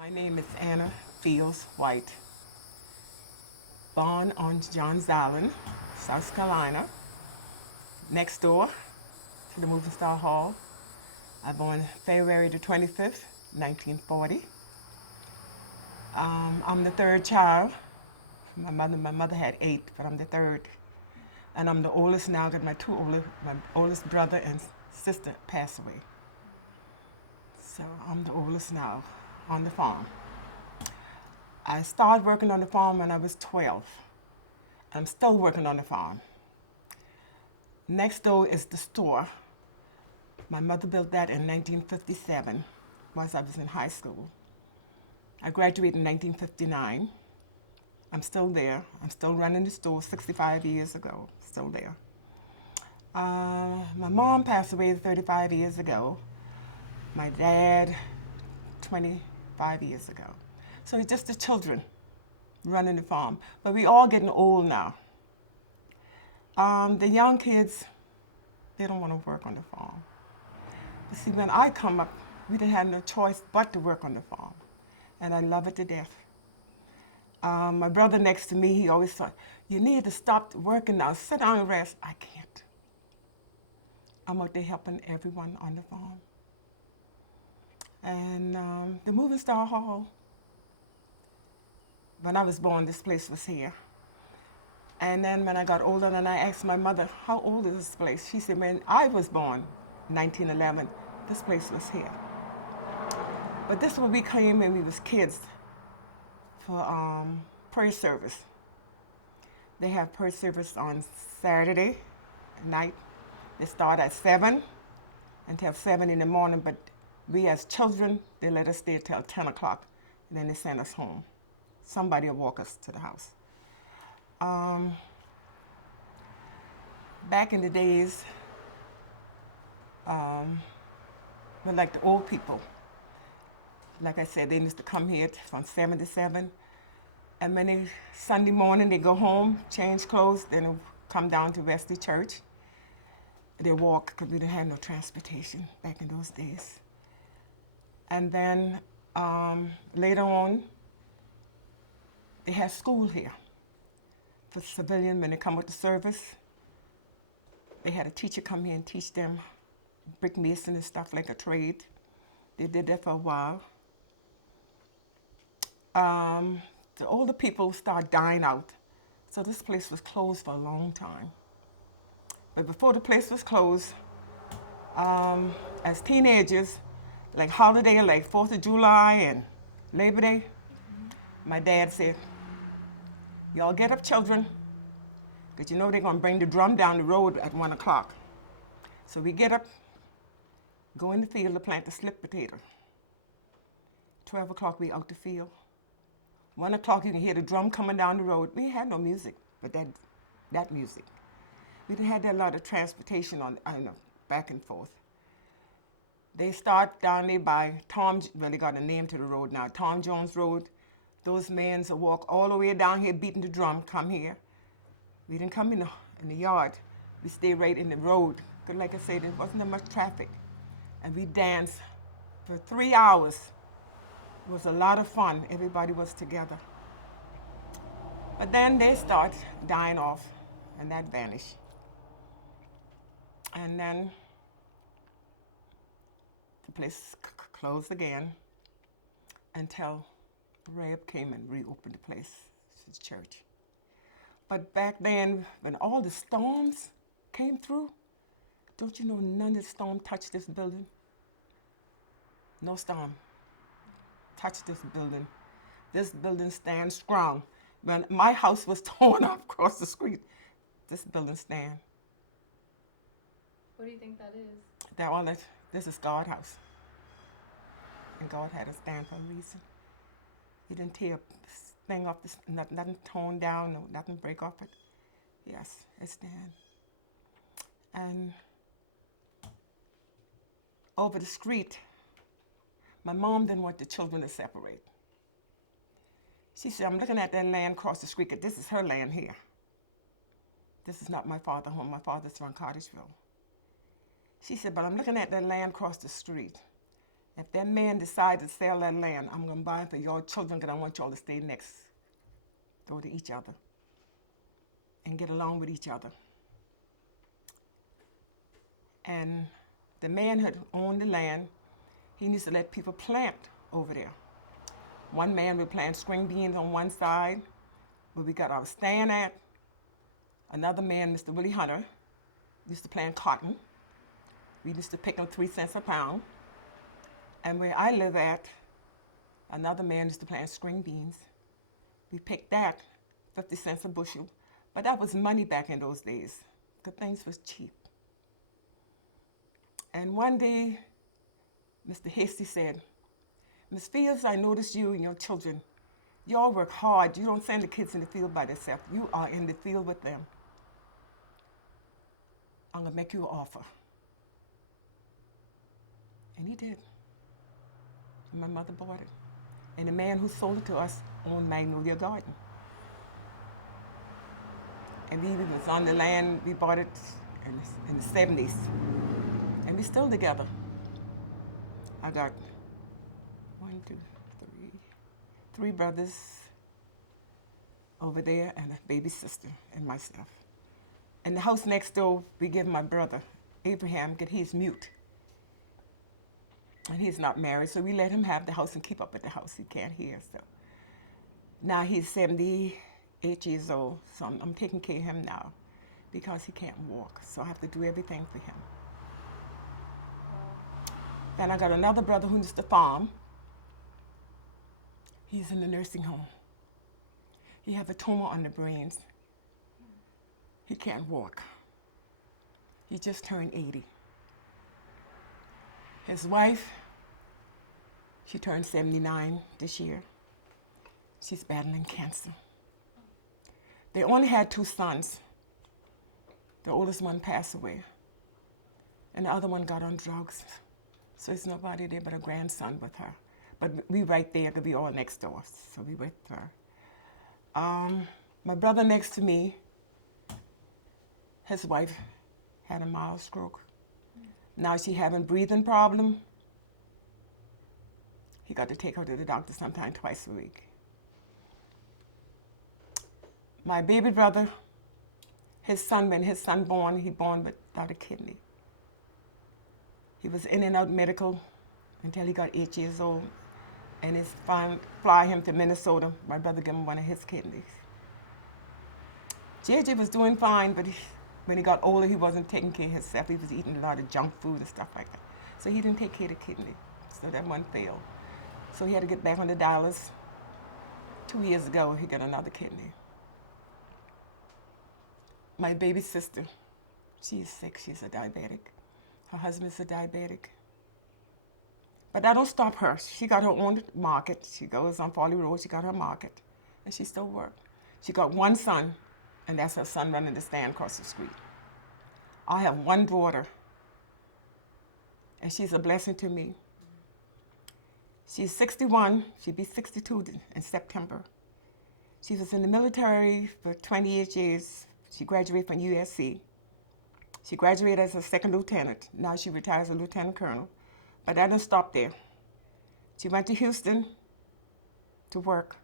My name is Anna Fields White, born on Johns Island, South Carolina, next door to the Moving Star Hall. I born February the 25th, 1940. I'm the third child. My mother had eight, but I'm the third. And I'm the oldest now because my oldest brother and sister passed away. So I'm the oldest now on the farm. I started working on the farm when I was 12. I'm still working on the farm. Next door is the store. My mother built that in 1957 once I was in high school. I graduated in 1959. I'm still there. I'm still running the store 65 years ago, still there. My mom passed away 35 years ago. My dad, 25 years ago. So it's just the children running the farm. But we all getting old now. The young kids, they don't want to work on the farm. But see, when I come up, we didn't have no choice but to work on the farm. And I love it to death. My brother next to me, he always thought, you need to stop working now. Sit down and rest. I can't. I'm out there helping everyone on the farm. And the Moving Star Hall, when I was born, this place was here. And then when I got older, and I asked my mother, how old is this place? She said, when I was born, 1911, this place was here. But this is where we came when we was kids for prayer service. They have prayer service on Saturday night. They start at 7 until 7 in the morning, but we as children, they let us stay till 10 o'clock, and then they send us home. Somebody will walk us to the house. Back in the days, but like the old people, like I said, they used to come here from 7 to 7. And when they, Sunday morning, they go home, change clothes, then they come down to Wesley Church. They walk, because we didn't have no transportation back in those days. And then later on, they had school here for civilian. When they come with the service, they had a teacher come here and teach them brick mason and stuff like a trade. They did that for a while. The older people start dying out, so this place was closed for a long time. But before the place was closed, as teenagers, like holiday, like 4th of July and Labor Day, my dad said, y'all get up, children, because you know they're going to bring the drum down the road at 1 o'clock. So we get up, go in the field to plant the slip potato. 12 o'clock, we out the field. 1 o'clock, you can hear the drum coming down the road. We had no music, but that music. We didn't have that lot of transportation on, back and forth. They start down there by they got a name to the road now, Tom Jones Road. Those men will walk all the way down here beating the drum, come here. We didn't come in the yard. We stayed right in the road. Because like I said, there wasn't that much traffic. And we danced for 3 hours. It was a lot of fun. Everybody was together. But then they start dying off, and that vanished. And then the place closed again until Reb came and reopened the place, his church. But back then, when all the storms came through, don't you know none of the storm touched this building? No storm touched this building. This building stands strong. When my house was torn up across the street, this building stand. What do you think that is? This is God's house. And God had us stand for a reason. He didn't tear a thing off, nothing torn down, no, nothing break off it. Yes, it stand. And over the street, my mom didn't want the children to separate. She said, I'm looking at that land across the street, 'cause this is her land here. This is not my father's home. My father's from Cottageville. She said, but I'm looking at that land across the street, If that man decides to sell that land, I'm going to buy it for your children because I want y'all to stay next door to each other and get along with each other. And the man had owned the land. He used to let people plant over there. One man would plant string beans on one side, where we got our stand at. Another man, Mr. Willie Hunter, used to plant cotton. We used to pick them 3 cents a pound. And where I live at, another man used to plant string beans. We picked that 50 cents a bushel. But that was money back in those days, because things was cheap. And one day, Mr. Hasty said, Ms. Fields, I noticed you and your children. You all work hard. You don't send the kids in the field by themselves. You are in the field with them. I'm going to make you an offer. And he did. And my mother bought it. And the man who sold it to us owned Magnolia Garden. And we was on the land, we bought it in the 70s. And we're still together. I got 3 brothers over there and a baby sister and myself. And the house next door, we give my brother, Abraham, because he's mute. And he's not married, so we let him have the house and keep up with the house. He can't hear, so. Now he's 78 years old, so I'm taking care of him now because he can't walk, so I have to do everything for him. Then I got another brother who used to farm. He's in the nursing home. He has a tumor on the brains. He can't walk. He just turned 80. His wife, she turned 79 this year. She's battling cancer. They only had 2 sons. The oldest one passed away, and the other one got on drugs. So there's nobody there but a grandson with her. But we right there, because we all next door, so we with her. My brother next to me, his wife had a mild stroke. Now she having breathing problem. He got to take her to the doctor sometime twice a week. My baby brother, his son, when his son born, he born without a kidney. He was in and out medical until he got 8 years old. And it's fly him to Minnesota. My brother gave him one of his kidneys. JJ was doing fine, but when he got older, he wasn't taking care of himself. He was eating a lot of junk food and stuff like that. So he didn't take care of the kidney. So that one failed. So he had to get back on the dialysis. 2 years ago, he got another kidney. My baby sister, she's sick. She's a diabetic. Her husband's a diabetic. But that don't stop her. She got her own market. She goes on Farley Road. She got her market. And she still works. She got 1 son, and that's her son running the stand across the street. I have 1 daughter, and she's a blessing to me. She's 61. She'll be 62 in September. She was in the military for 28 years. She graduated from USC. She graduated as a 2nd lieutenant. Now she retires as a lieutenant colonel. But that didn't stop there. She went to Houston to work.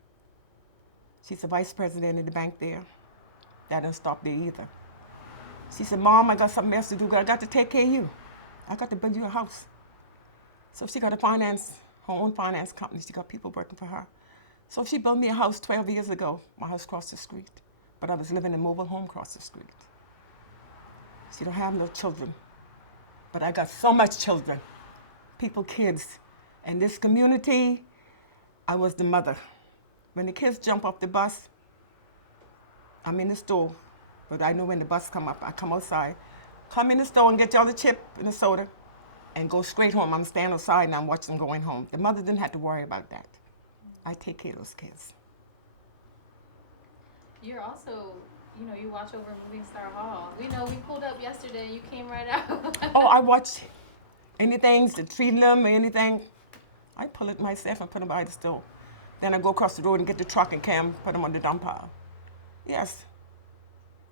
She's the vice president of the bank there. That didn't stop there either. She said, Mom, I got something else to do. I got to take care of you. I got to build you a house. So she got her own finance company. She got people working for her. So she built me a house 12 years ago. My house across the street. But I was living in a mobile home across the street. She don't have no children. But I got so much children. People, kids. In this community, I was the mother. When the kids jump off the bus, I'm in the store. But I know when the bus come up, I come outside. Come in the store and get y'all the chip and the soda and go straight home. I'm standing outside and I'm watching them going home. The mother didn't have to worry about that. I take care of those kids. You're also, you watch over Moving Star Hall. We pulled up yesterday and you came right out. Oh, I watch anything to treat them or anything. I pull it myself and put them by the stove. Then I go across the road and get the truck and put them on the dump pile. Yes.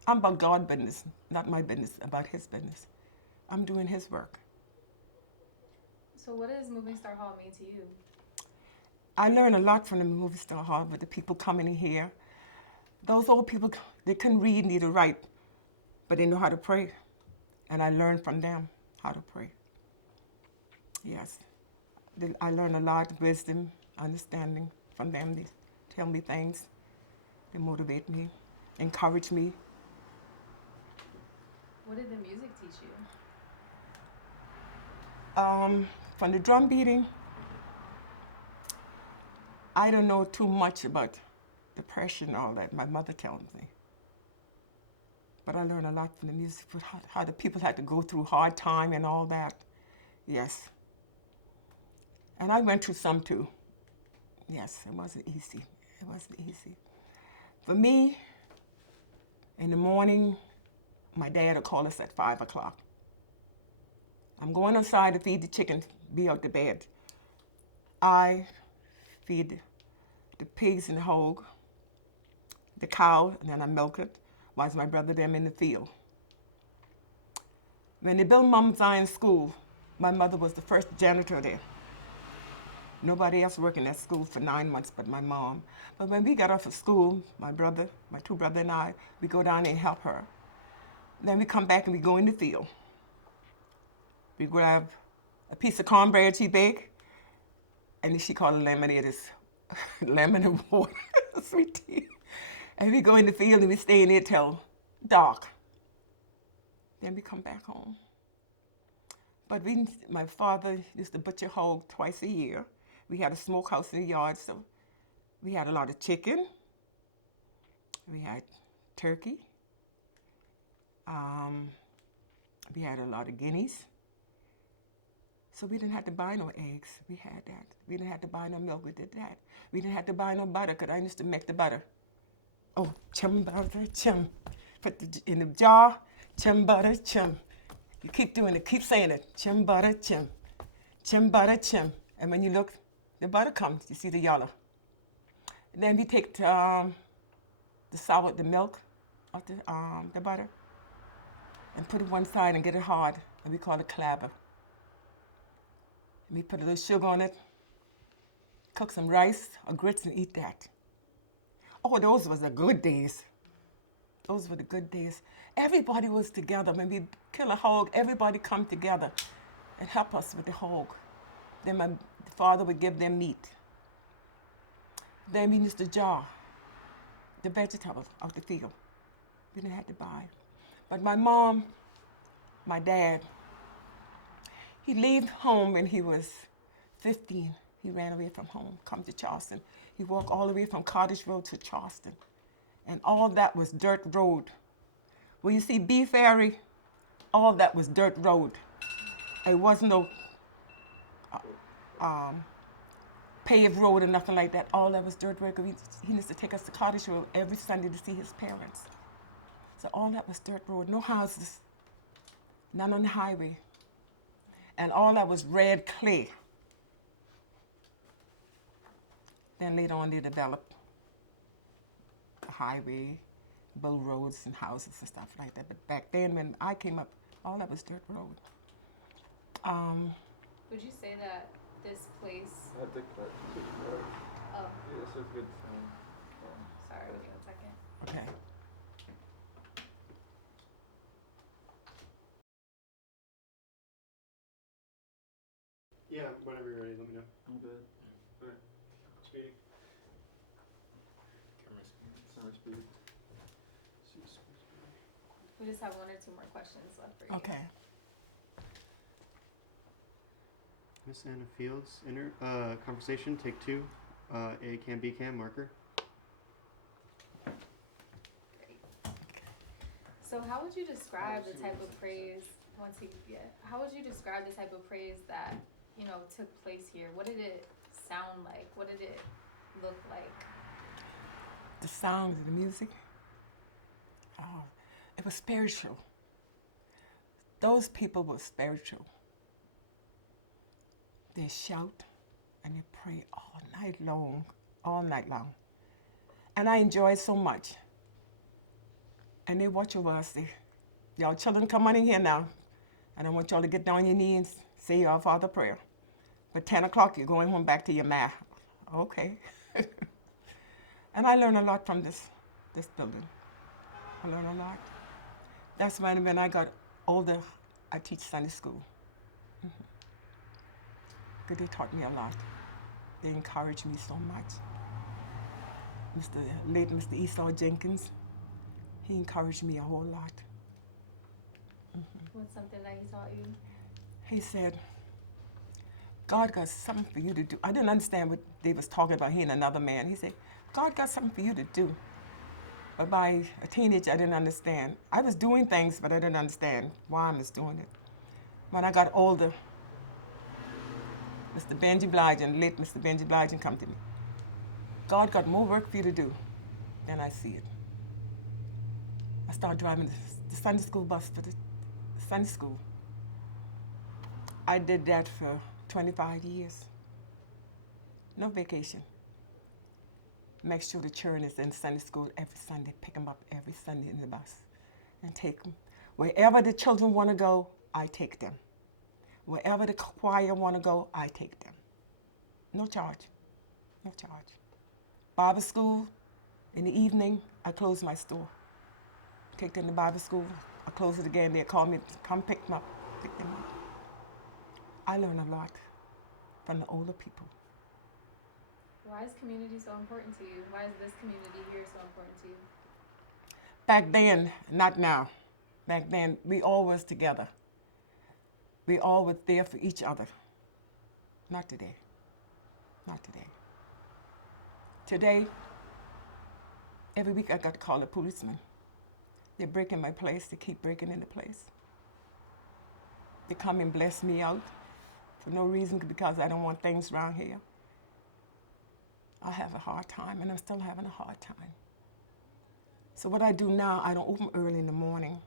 I'm about God's business, not my business, about his business. I'm doing his work. So what does Moving Star Hall mean to you? I learned a lot from the movie Star Hall with the people coming in here. Those old people, they couldn't read neither write, but they know how to pray. And I learned from them how to pray. Yes. I learned a lot of wisdom, understanding from them. They tell me things. They motivate me, encourage me. What did the music teach you? From the drum beating, I don't know too much about depression and all that. My mother tells me. But I learned a lot from the music, how the people had to go through hard time and all that. Yes. And I went through some too. Yes, it wasn't easy. It wasn't easy. For me, in the morning, my dad would call us at 5 o'clock. I'm going outside to feed the chickens, be out to bed. I feed the pigs and the hog, the cow, and then I milk it, whilst my brother them in the field. When they built Mount Zion School, my mother was the first janitor there. Nobody else worked in that school for 9 months but my mom. But when we got off of school, my brother, my two brothers and I, we go down there and help her. Then we come back and we go in the field. We grab a piece of cornbread she baked, and she called it lemonade. It's lemon and water, sweet tea. And we go in the field and we stay in there till dark. Then we come back home. But my father used to butcher hog twice a year. We had a smokehouse in the yard, so we had a lot of chicken. We had turkey. We had a lot of guineas. So we didn't have to buy no eggs. We had that. We didn't have to buy no milk. We did that. We didn't have to buy no butter, because I used to make the butter. Oh, chum butter, chum. Put in the jar, chum butter, chum. You keep doing it, keep saying it. Chum butter, chum. Chum butter, chum. And when you look, the butter comes, you see the yellow. And then we take the milk of the butter, and put it one side and get it hard, and we call it clabber. And we put a little sugar on it, cook some rice or grits and eat that. Oh, those was the good days. Those were the good days. Everybody was together. When we kill a hog, everybody come together and help us with the hog. Then my father would give them meat. Then we used to jar the vegetables out the field. We didn't have to buy. But my mom, my dad, he left home when he was 15. He ran away from home, come to Charleston. He walked all the way from Cottage Road to Charleston. And all that was dirt road. When you see B Ferry, all that was dirt road. It wasn't no paved road or nothing like that. All that was dirt road. He used to take us to Cottage Road every Sunday to see his parents. So all that was dirt road, no houses, none on the highway. And all that was red clay. Then later on they developed a highway, built roads and houses and stuff like that. But back then when I came up, all that was dirt road. Would you say that this place... I had to cut. Oh, Yeah, this is good sound. sorry, wait 1 second. Okay. Yeah, whenever you're ready, let me know. I'm good. Alright. Speeding. Camera speed. We just have 1 or 2 more questions left for you. Okay. Miss Anna Fields, conversation, take 2. A cam, B cam, marker. Great. So how would you describe the type of praise, how would you describe the type of praise that, took place here? What did it sound like? What did it look like? The sound of the music, it was spiritual. Those people were spiritual. They shout and they pray all night long. And I enjoy it so much. And they watch over us. Y'all children, come on in here now. And I want y'all to get down on your knees and say your Father prayer. But 10 o'clock, you're going home back to your ma. Okay. And I learned a lot from this building. I learned a lot. That's when I got older, I teach Sunday school. Because they taught me a lot. They encouraged me so much. Late Mr. Esau Jenkins, he encouraged me a whole lot. What's something that he taught you? He said, God got something for you to do. I didn't understand what they was talking about, he and another man. He said, God got something for you to do. But by a teenager, I didn't understand. I was doing things, but I didn't understand why I was doing it. When I got older, Mr. Benji Blyden, late Mr. Benji Blyden, come to me. God got more work for you to do than I see it. I started driving the Sunday school bus for the Sunday school. I did that for 25 years. No vacation. Make sure the children is in Sunday school every Sunday. Pick them up every Sunday in the bus and take them. Wherever the children want to go, I take them. Wherever the choir want to go, I take them. No charge. No charge. Bible school, in the evening, I close my store. Take them to Bible school. I close it again. They call me, come pick them up. Pick them up. I learn a lot from the older people. Why is community so important to you? Why is this community here so important to you? Back then, not now. Back then, we all was together. We all were there for each other. Not today. Not today. Today, every week I got to call a policeman. They're breaking my place. They keep breaking into place. They come and bless me out for no reason because I don't want things around here. I have a hard time, and I'm still having a hard time. So what I do now, I don't open early in the morning.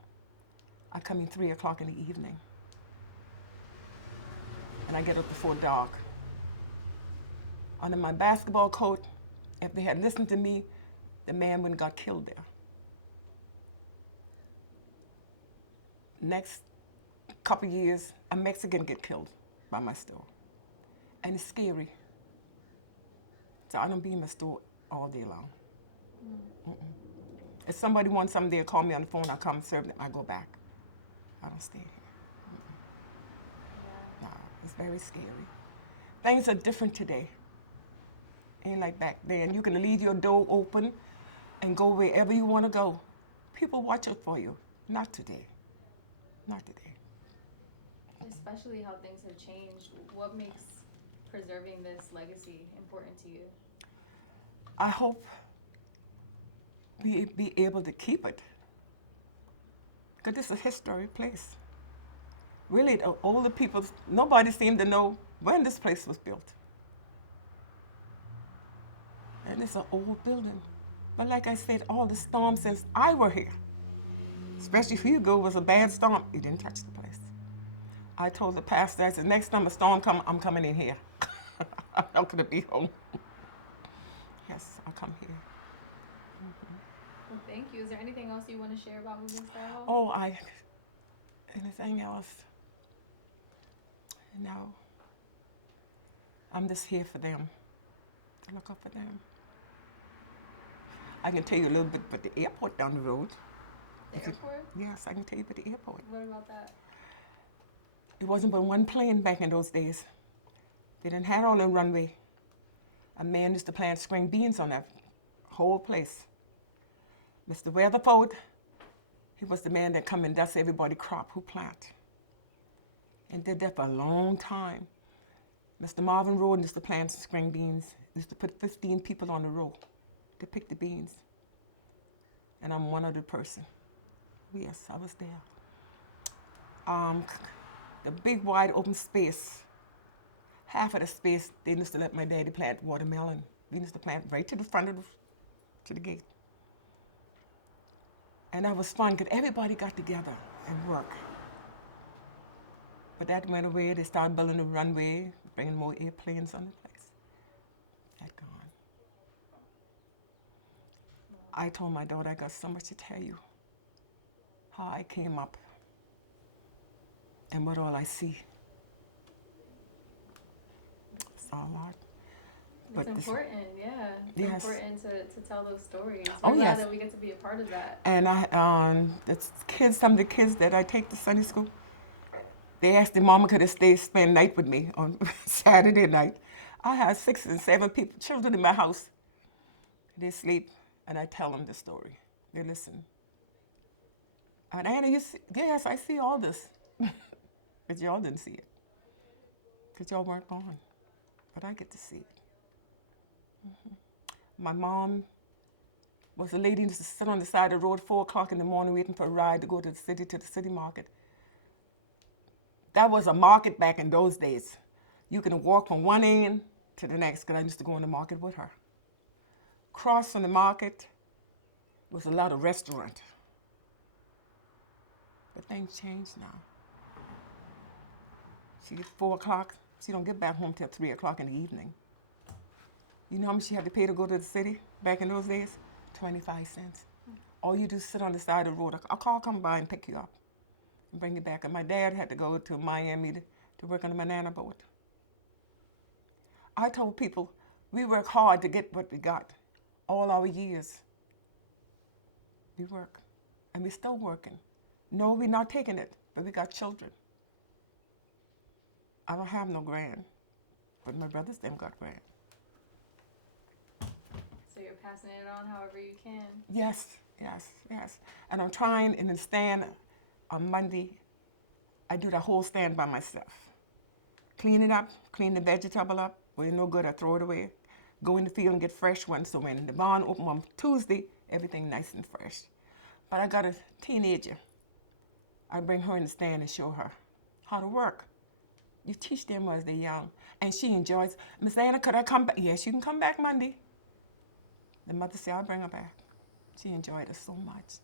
I come in 3 o'clock in the evening. And I get up before dark. Under my basketball coat, if they had listened to me, the man wouldn't got killed there. Next couple years, a Mexican get killed by my store. And it's scary. So I don't be in the store all day long. If somebody wants something, they'll call me on the phone, I come serve them, I go back. I don't stay here. No, it's very scary. Things are different today. Ain't like back then. You can leave your door open and go wherever you want to go. People watch out for you. Not today. Not today. Especially how things have changed. What makes preserving this legacy important to you? I hope we be able to keep it. Because this is a historic place. Really, the older people, nobody seemed to know when this place was built. And it's an old building. But like I said, all the storms since I were here, especially Hugo was a bad storm, it didn't touch the place. I told the pastor, I said, next time a storm comes, I'm coming in here. I'm not going to be home. Yes, I'll come here. Well, thank you. Is there anything else you want to share about Moving Star Hall? Oh, anything else? No. I'm just here for them. I look up for them. I can tell you a little bit about the airport down the road. The airport? Yes, I can tell you about the airport. What about that? It wasn't but one plane back in those days. They didn't have all the runway. A man used to plant spring beans on that whole place. Mr. Weatherford, he was the man that come and dust everybody crop who plant. And did that for a long time. Mr. Marvin Road used to plant spring beans. Used to put 15 people on the row to pick the beans. And I'm one other person. Yes, I was there. The big wide open space, half of the space, they used to let my daddy plant watermelon. We used to plant right to the front of to the gate. And that was fun because everybody got together and worked. But that went away. They started building a runway, bringing more airplanes on the place. That gone. I told my daughter, I got so much to tell you. How I came up and what all I see. a lot. It's But this- important, yeah. It's Yes. important to tell those stories. Oh, We're glad yes. that we get to be a part of that. And some of the kids that I take to Sunday school, they asked their mama could they stay spend night with me on Saturday night. I have 6 and 7 children in my house. They sleep, and I tell them the story. They listen. And Anna, yes, I see all this, but y'all didn't see it, because y'all weren't born. But I get to see it. My mom was a lady who used to sit on the side of the road 4 o'clock in the morning waiting for a ride to go to the city market. That was a market back in those days. You can walk from one end to the next, because I used to go in the market with her. Across from the market was a lot of restaurant. But things changed now. She gets 4 o'clock, she don't get back home till 3 o'clock in the evening. You know how much she had to pay to go to the city back in those days? 25 cents. All you do is sit on the side of the road. A car come by and pick you up and bring you back. And my dad had to go to Miami to work on a banana boat. I told people, we work hard to get what we got. All our years, we work. And we're still working. No, we're not taking it, but we got children. I don't have no grand, but my brothers, them got grand. So you're passing it on however you can. Yes, yes, yes. And I'm trying in the stand on Monday, I do the whole stand by myself. Clean it up, clean the vegetable up. When it's no good, I throw it away. Go in the field and get fresh ones. So when the barn open on Tuesday, everything nice and fresh. But I got a teenager. I bring her in the stand and show her how to work. You teach them as they're young. And she enjoys. Miss Anna, could I come back? Yes, you can come back Monday. The mother said, I'll bring her back. She enjoyed it so much.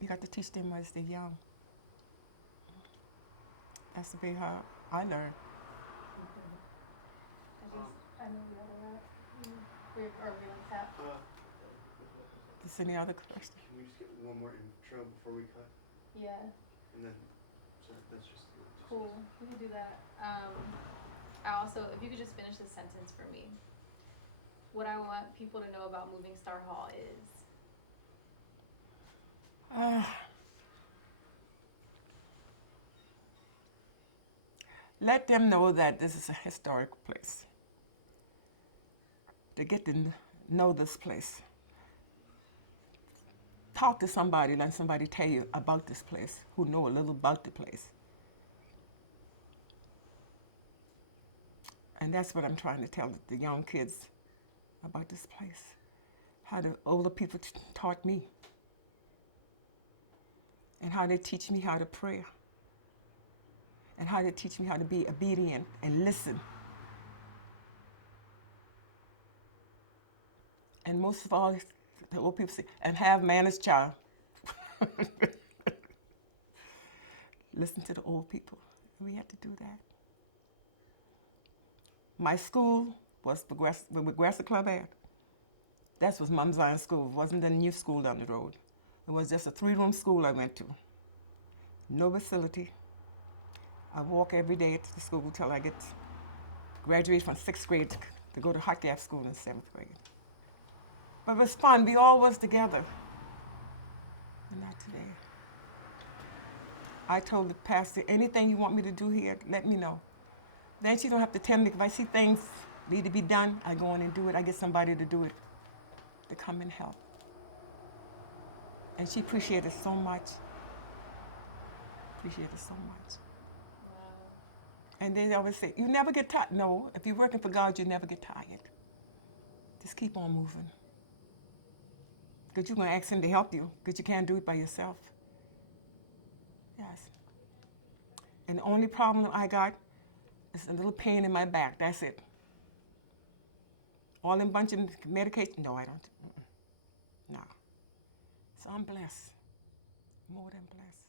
You got to teach them as they're young. That's the way how I learned. I know we have a lot. Or we like that. Is there any other question? Can we just get one more intro before we cut? Yeah, And then, so that's just. cool. We could do that. I also, if you could just finish this sentence for me. What I want people to know about Moving Star Hall is. Let them know that this is a historic place. To get to know this place. Talk to somebody, let somebody tell you about this place, who know a little about the place. And that's what I'm trying to tell the young kids about this place. How the older people taught me. And how they teach me how to pray. And how they teach me how to be obedient and listen. And most of all, the old people say, and have manners, child. Listen to the old people. We had to do that. My school was where Progressive Club at. That was Mount Zion School. It wasn't the new school down the road. It was just a 3-room school I went to. No facility. I walk every day to the school till I graduate from 6th grade to go to Hot Gap School in 7th grade. But it was fun. We all was together. And not today. I told the pastor, anything you want me to do here, let me know. Then she don't have to tell me. If I see things need to be done, I go in and do it. I get somebody to do it, to come and help. And she appreciated it so much. Appreciated it so much. Wow. And they always say, you never get tired. No, if you're working for God, you never get tired. Just keep on moving. Because you're going to ask him to help you, because you can't do it by yourself. Yes. And the only problem I got is a little pain in my back. That's it. All them bunch of medication, no, I don't. No. So I'm blessed. More than blessed.